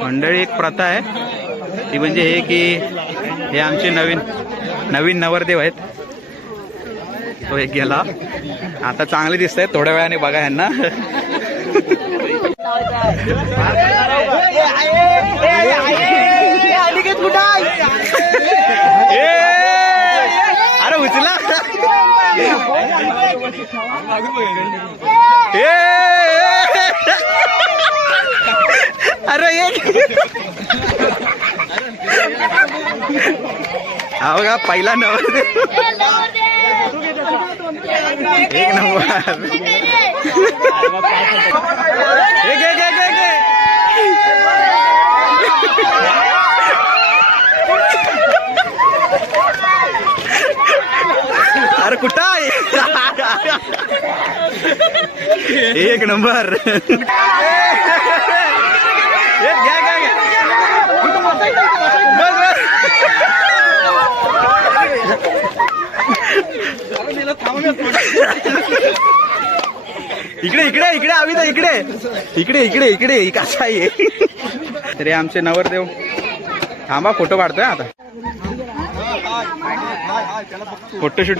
मंडळी एक प्रथा आहे ती म्हणजे हे की हे आमचे नवीन नवरदेव आहेत. तो एक गेला. आता चांगले दिसत आहेत, थोड्या वेळाने बघा यांना. अरे उचला. अरे हा बघा पहिला नवरदेव. एक नंबर. अरे कुठं आहे? एक नंबर. इकडे इकडे इकडे आम्ही तर इकडे इकडे इकडे इकडे कसा आहे. तरी आमचे नवरदेव थांबा फोटो काढतोय आता. फोटोशूट